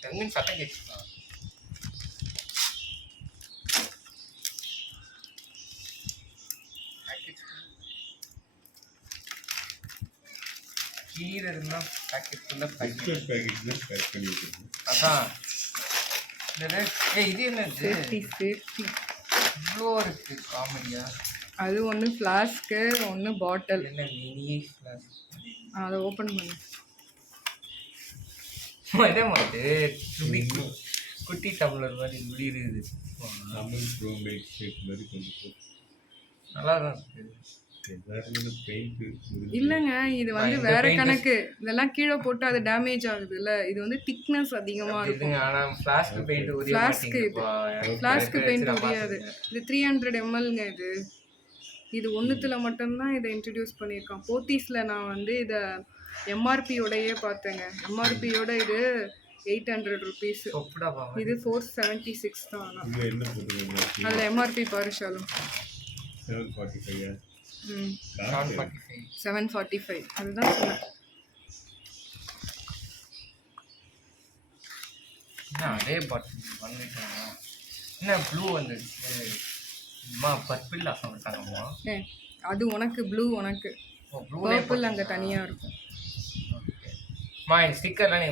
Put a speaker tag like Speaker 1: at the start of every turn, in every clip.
Speaker 1: டங்குன்னு சத்தம் கீரை இருந்தா பாக்கெட் ஃபுல்லாக பாக்கெட்
Speaker 2: பேக் பண்ணி
Speaker 1: அதான் ஏய் இது என்னது? இவ்வளோ இருக்கு காமெடியா
Speaker 3: அது ஒன்று ஃப்ளாஸ்க்கு ஒன்று பாட்டில் அதை ஓப்பன் பண்ணு.
Speaker 1: குட்டி டம்ளர் மாதிரி இப்படி இருக்குது
Speaker 2: அமுல் ப்ரோ மேக் ஷேக் மாதிரி கொஞ்சம் போட்டு
Speaker 1: நல்லா தான்
Speaker 3: இல்லைங்க இது வந்து வேற கணக்கு. இதெல்லாம் கீழே போட்டு அது டேமேஜ் ஆகுதுல்ல. இது வந்து திக்னஸ் அதிகமாக இருக்கும்.
Speaker 1: Flask paint.
Speaker 3: ஃப்ளாஸ்க்கு பெயிண்ட் முடியாது இது. த்ரீ ஹண்ட்ரட் எம்எல்ங்க இது. இது ஒன்றுத்துல மட்டும்தான் இதை இன்ட்ரடியூஸ் பண்ணியிருக்கான். போத்தீஸில் நான் வந்து இதை எம்ஆர்பியோடையே பார்த்தேங்க. எம்ஆர்பியோட இது எயிட் ஹண்ட்ரட் ருபீஸ். இது ஃபோர் செவன்ட்டி சிக்ஸ் தான் ஆனால் அதில் எம்ஆர்பி பாரு ஷாலும்
Speaker 2: செவன் ஃபார்ட்டி ஃபைவ்
Speaker 3: அதுதான் சொன்னேன்.
Speaker 1: என்ன அதே பாட்டில் பண்ணிட்டாங்க? என்ன ப்ளூ வந்துருச்சு?
Speaker 3: அது உனக்கு ப்ளூ உனக்கு. பர்பிள் அங்கே தனியாக இருக்கும்.
Speaker 1: அம்மா என் ஸ்டிக்கர்லாம்
Speaker 2: நீ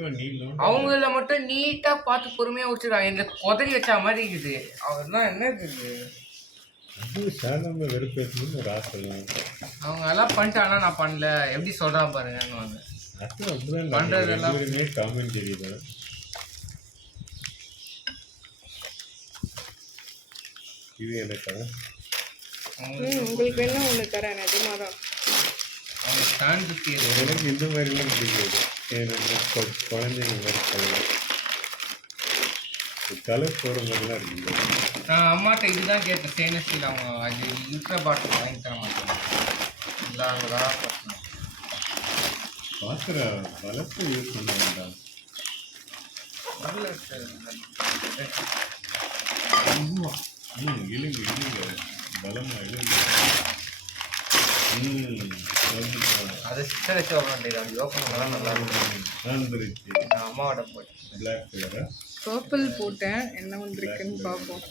Speaker 2: நோண்டி.
Speaker 1: அவங்கள மட்டும் நீட்டாக பார்த்து பொறுமையாக வச்சுருக்காங்க இந்த கொதறி வச்ச மாதிரி இருக்குது. அவர் தான் என்ன இருக்குது அவங்க எல்லாம் பண்ணிட்டாங்கன்னா நான் பண்ணல. எப்படி
Speaker 2: அது அப்படிதான்
Speaker 1: பண்றதெல்லாம்
Speaker 2: இது எனக்கா
Speaker 3: ம் உங்களுக்கு வேணா ஒன்று தரேன் நிஜமாக தான்
Speaker 2: எனக்கு இந்த மாதிரிலாம் பிடிக்காது. எனக்கு குழந்தைங்க மாதிரி கலர் கலர் போகிற மாதிரிலாம் இருக்குது
Speaker 1: நான் அம்மாட்ட இதுதான் கேட்டேன் ஸ்டெயின்லெஸ் ஸ்டீல் அவங்க அது இருக்கிற பாட்டில் வாங்கி தர மாட்டாங்க. பார்த்தேன்
Speaker 2: பாத்திர பலத்தை யூஸ் பண்ண வேண்டாம்
Speaker 1: வரல
Speaker 2: ம் இழுங்க இழுங்க. பலமா இழுங்க. ம் வந்துட்டா.
Speaker 1: அதை சிஸ்டர் வச்சு ஓப்பன் பண்ணலாம் நல்லா
Speaker 2: வந்துருச்சு.
Speaker 1: நான் அம்மாவோட போட்டு
Speaker 2: பிளாக் கலரா
Speaker 3: பர்பிள் போட்டேன். என்ன வந்திருக்குன்னு பார்ப்போம்.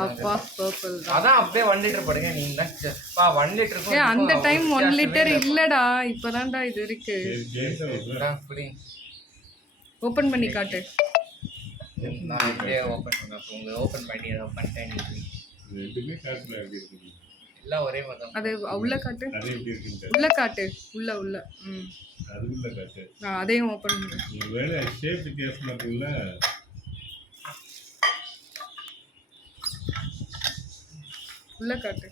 Speaker 3: அப்பா பர்பிள் தான்.
Speaker 1: அதான் அப்படியே ஒன் லிட்டர் போடுங்க. நீங்க பா ஒன் லிட்டருக்கு
Speaker 3: ஏ அந்த டைம் ஒன் லிட்டர் இல்லடா. இப்போதான்டா இது இருக்கு. ஓப்பன் பண்ணி காட்டு.
Speaker 1: நான் இப்படியே ஓப்பன் பண்ணேன். உங்க ஓப்பன் பண்ணி ஏதோ பண்ணிட்டேன்.
Speaker 2: ரெண்டுமே காட்டுல எப்படி இருக்குது
Speaker 1: எல்லாம் ஒரே மாதிரி தான்
Speaker 3: அது உள்ள காட்டு? உள்ள காட்டு. உள்ள உள்ள. ம்.
Speaker 2: அது உள்ள காட்டு.
Speaker 3: நான் அதையும் ஓப்பன் பண்ணுறேன்
Speaker 2: நீ வேலை ஷேப் வித்தியாசமா இருக்குல்ல
Speaker 3: உள்ள காட்டு.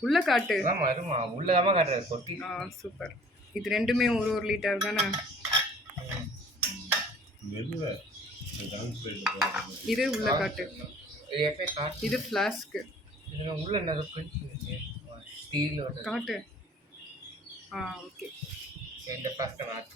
Speaker 3: உள்ள காட்டு.
Speaker 1: அதான் வருமா உள்ளதாம காட்டுறது கொட்டி.
Speaker 3: ஆ சூப்பர். இது ரெண்டுமே ஒரு ஒரு லிட்டர் தானே?
Speaker 1: ம்.
Speaker 3: இது உள்ள காட்டு.
Speaker 1: இது
Speaker 3: ஃப்ளாஸ்க்கு
Speaker 1: இதுல உள்ள பிரிண்ட் ஸ்டீலோட
Speaker 3: காட்டு. ஆ ஓகே
Speaker 1: இந்த ஃபிளாஸ்க்கை நான்